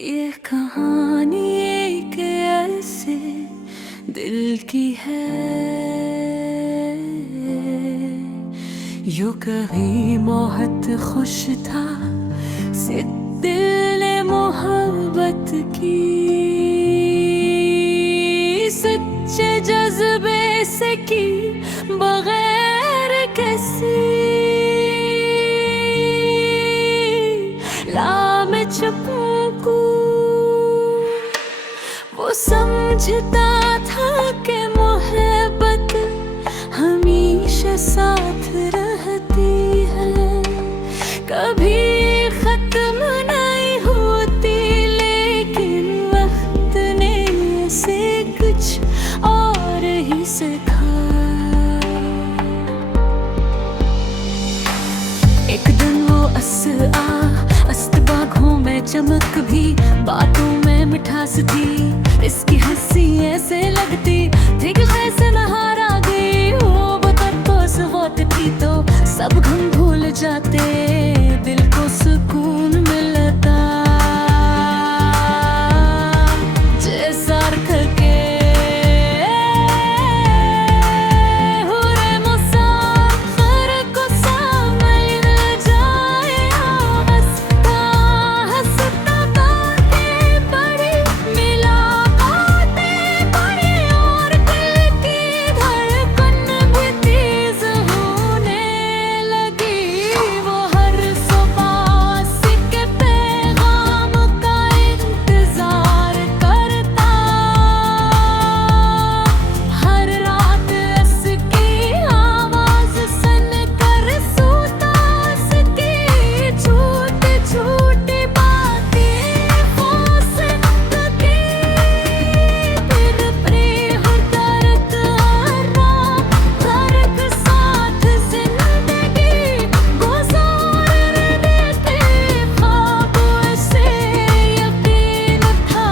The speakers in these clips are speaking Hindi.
ये कहानी एक ऐसे दिल की है, यो कहीं बहुत खुश था से दिल ने मोहब्बत की, सच्चे जज्बे से की बगैर किसी लाम चपकू। वो समझता था कि मोहब्बत हमेशा साथ रहती है, कभी खत्म नहीं होती, लेकिन वक्त ने से कुछ और ही सिखा। एक दिन वो अस्त बागों में चमक भी, बातों में मिठास थी, इसकी हंसी ऐसे लगती थी कि जैसे नहारा गई हो। बतरपोस होती थी तो सब गम भूल जाते, दिल को सुकून मिलता। जैसा के हुरे मुसाफिर को सामने जाए, हंसता हंसता बातें बड़ी, मुलाकातें बड़ी, और दिल की धड़कन भी तेज होने लगी। वो हर सुबह के पैगाम का इंतजार करता, हर रात उसकी आवाज सुनकर सोता। उसकी छोटी छोटी बातें वो सुनती, फिर प्रेम दर्द आराम फर्क साथ जिंदगी गुजारने के ख्वाबों से यकीन था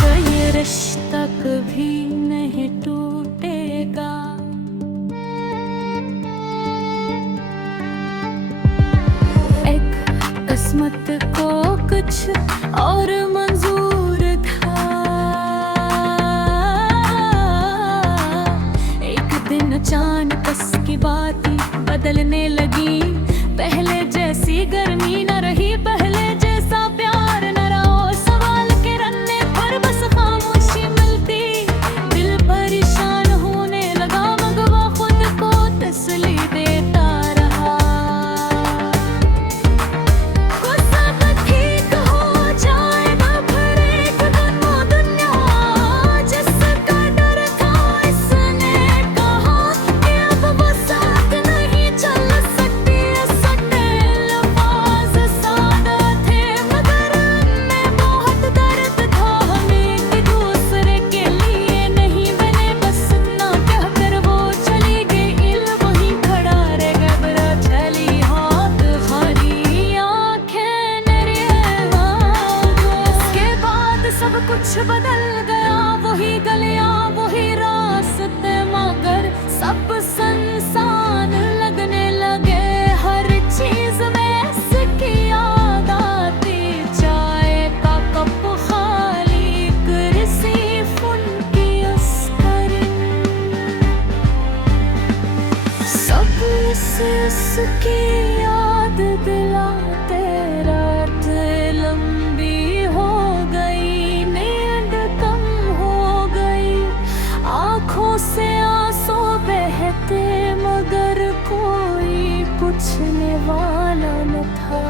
कि ये रिश्ता कभी नहीं टूटेगा। एक किस्मत को कुछ और मंजूर था, एक दिन अचानक उसकी बातें बदलने लगी। पहले जैसी गर्मी न रही, पहले जैसा प्यार न रहा, सवाल के रन्ने पर बस खामोशी मिलती। दिल परेशान होने लगा, मगर वो खुद को तसल्ली देता रहा। वो सब ठीक हो जाएगा, फिर एक दिन वो दुनिया जिसका डर था, इसने कहा कि अब वो साथ नहीं चल सकती। सटे अल्फाज सादा थे, मगर उनमें बहुत दर्द था। हम एक दूसरे के लिए नहीं बने, बस इतना कहकर वो चली गई। इल्म वहीं खड़ा रह गया, बरा चली हाथ खाली, आंखें नरिया। उसके बाद सब कुछ बदल गया, वही गलियां वही रास्ते, मगर सब सुनसान लगने लगे। हर चीज में इसकी याद आती, चाय का कप खाली, कुर्सी उनकी उसकी, सब उसकी याद दिलाते। रात लंबी हो गई, नींद कम हो गई, आंखों से आंसू बहते, मगर कोई पूछने वाला न था।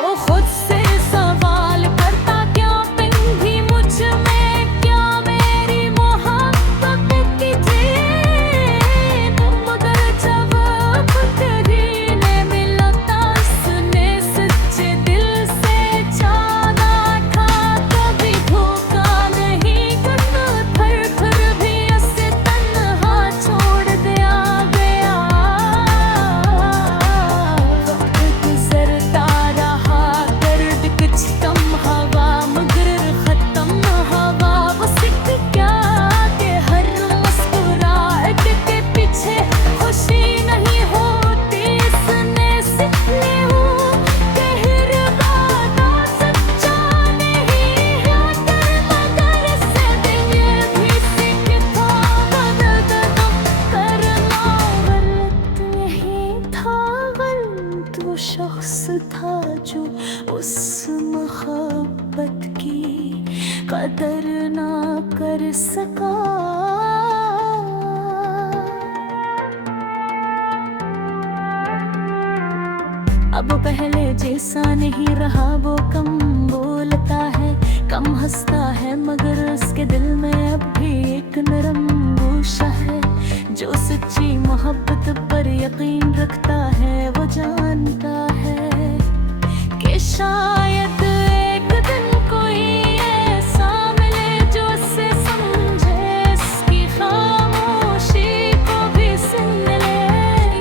वो खुद से सवाल करता, क्या पिंधी मुझ में, क्या मेरी मोहब्बत की थी। मगर जवाब कभी नहीं मिला था, उसने सच्चे दिल से जाना था। कभी धोखा नहीं करता, फिर भी उसे तन्हा छोड़ दिया गया। वक्त गुजरता रहा, कर था जो उस मोहब्बत की कदर ना कर सका। अब पहले जैसा नहीं रहा, वो कम बोलता है, कम हंसता है, मगर उसके दिल में अब भी एक नरम गोशा है। जो सच्ची मोहब्बत पर यकीन रखता है वो जानता है कि शायद एक दिन कोई ऐसा मिले जो उसे समझे, इसकी खामोशी को भी सुन ले।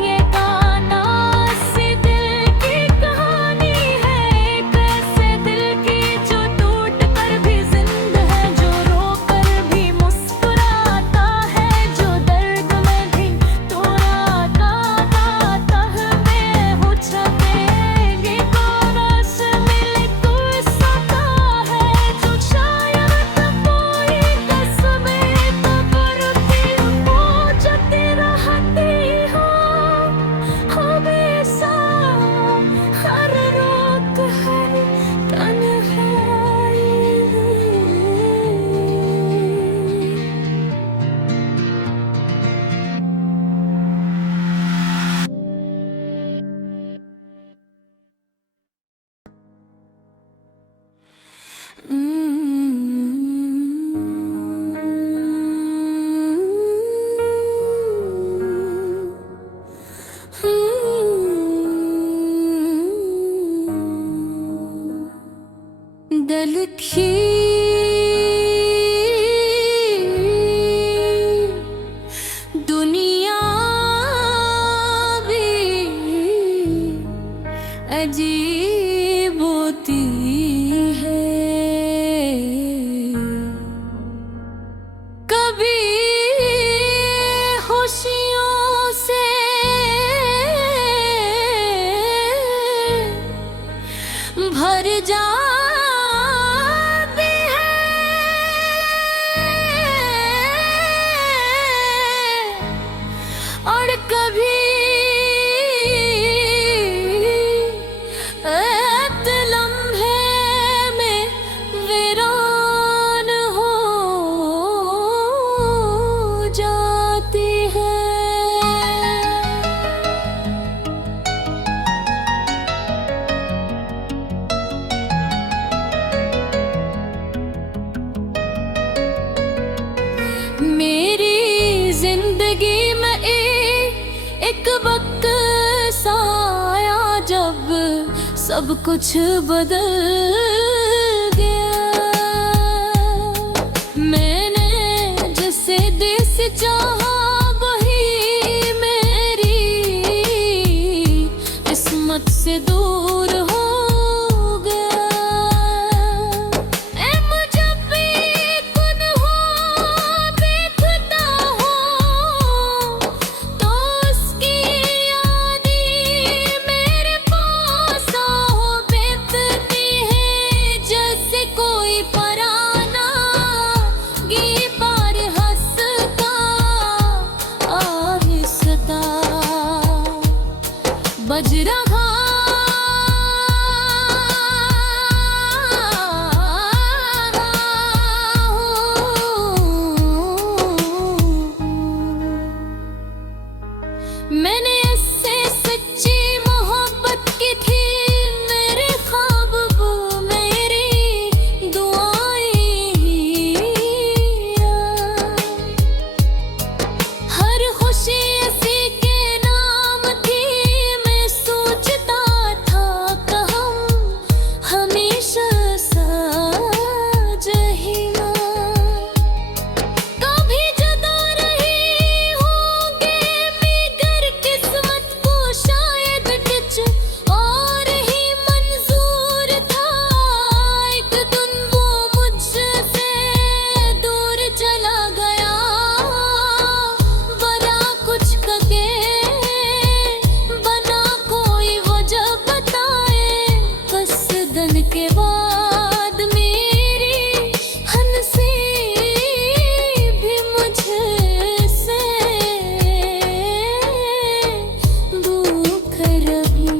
ये गाना इसी दिल की कहानी है, एक ऐसे दिल की जो टूट कर भी जिंदा है, जो रो कर भी मुस्कुराता है, जो दर्द में भी तोड़ा गाता है। हो छपेगी कोना से मिले कोई सता है, जो शायद कोई कसमें तबरती हो जाती रहती हो। हमेशा हर रोत है तन्हाई। दिल की दुनिया भी अजीब होती है। कभी खुशियों से भर जाती है, और कभी एक लम्हे में वीरान हो जाती है। मेरी जिंदगी में एक वक्त सा आया जब सब कुछ बदल गया। मैंने जिसे देश चाहा वही मेरी किस्मत से दूर हो गया। ऐ मुझे भी खुद हो देखता हो तो उसकी यादें मेरे पास हो बीतती है, जैसे कोई पराना गी पार हंसता आहिस्ता बज रहा। मैंने इससे सच्ची मोहब्बत की थी, मेरे ख्वाब वो मेरी दुआएं ही। हर खुशी इसी के नाम थी, मैं सोचता था कि हम हमेशा साथ रहिया। कभी जुदा रही होंगे मगर किस्मत को शायद कुछ और ही मंजूर था। एक दिन वो मुझसे दूर चला गया, बना कुछ कके बना कोई वजह बताए। कसदन के बाद मेरी हंसी भी मुझसे दूर रही।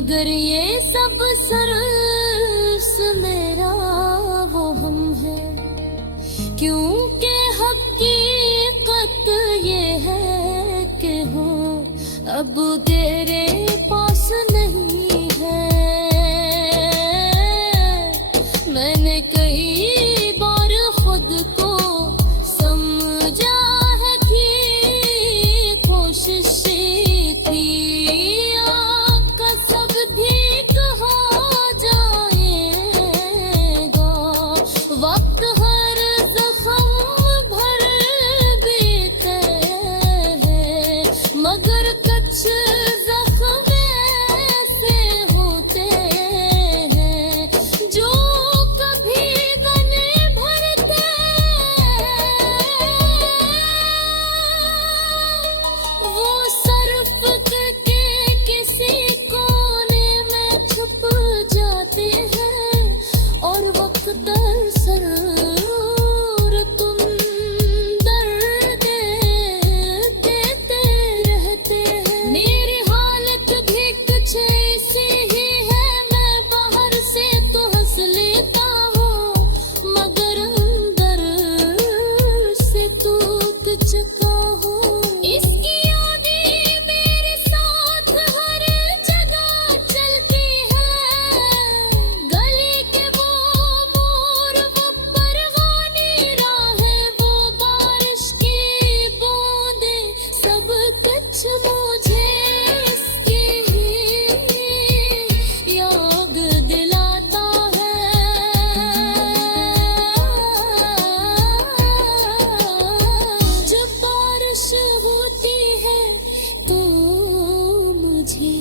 मगर ये सब सर्स मेरा वो हम है, क्योंकि हकीकत ये है कि वो अब तेरे पास नहीं है। मैंने कई बार खुद को समझा है कि कोशिशें थी आपका सब ठीक हो जाएगा। वक्त हर जख्म भर देते हैं, मगर कुछ जख्म ऐसे होते हैं जो कभी गने भरते। वो सर्फ के किसी कोने में छुप जाते हैं और वक्त दर सर तुम दर्द देते रहते हैं। मेरी हालत भी कुछ ऐसी ही है, मैं बाहर से तो हंस लेता हूँ मगर अंदर से टूट चुका हूँ। इसकी यादें मेरे साथ हर जगह चलती है, गली के वो मोड़, वो परवानी राहें, वो बारिश की बूंदें, सब कुछ मुझे इसकी ही याद दिलाता है। जब बारिश होती है तो मुझे